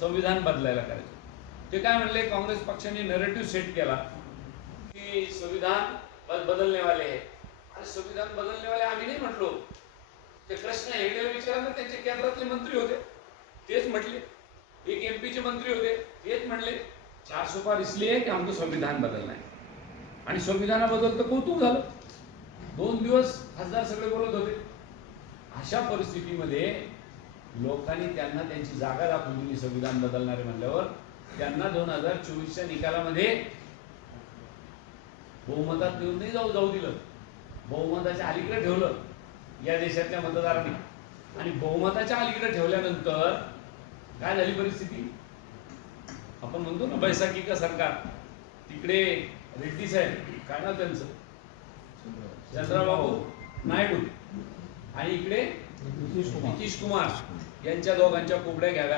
संविधान बदलायला करायचं. ते काय म्हणले, काँग्रेस पक्षाने नरेटिव्ह सेट केला की संविधान बदलने वाले आहे. आणि संविधान बदलने वाले आम्ही नाही म्हटलो, ते कृष्ण हेगडेला विचारलं, त्यांचे केंद्रातले मंत्री होते तेच म्हटले, एक एमपीचे मंत्री होते तेच म्हणले 400 पार इसलिए की हमको संविधान बदलना है. आणि संविधानाबद्दल तर कौतुक झालं. 2 दिवस खासदार सगळे बोलत होते. अशा परिस्थितीमध्ये लोकांनी त्यांना त्यांची जागा दाखवून दिली संविधान बदलणारे म्हणल्यावर. त्यांना 2024च्या निकालामध्ये बहुमतात येऊन नाही जाऊ दिलं, बहुमताच्या अलीकडे ठेवलं या देशातल्या मतदारांनी. आणि बहुमताच्या अलीकडे ठेवल्यानंतर काय झाली परिस्थिती, आपण म्हणतो ना बैसाखी का सरकार. तिकडे रेड्डी साहेब, काय नाव त्यांचं, चंद्रबाबू नायडू, आणि इकडे नितीश कुमार यांच्या दोघांच्या कोबड्या घ्याव्या.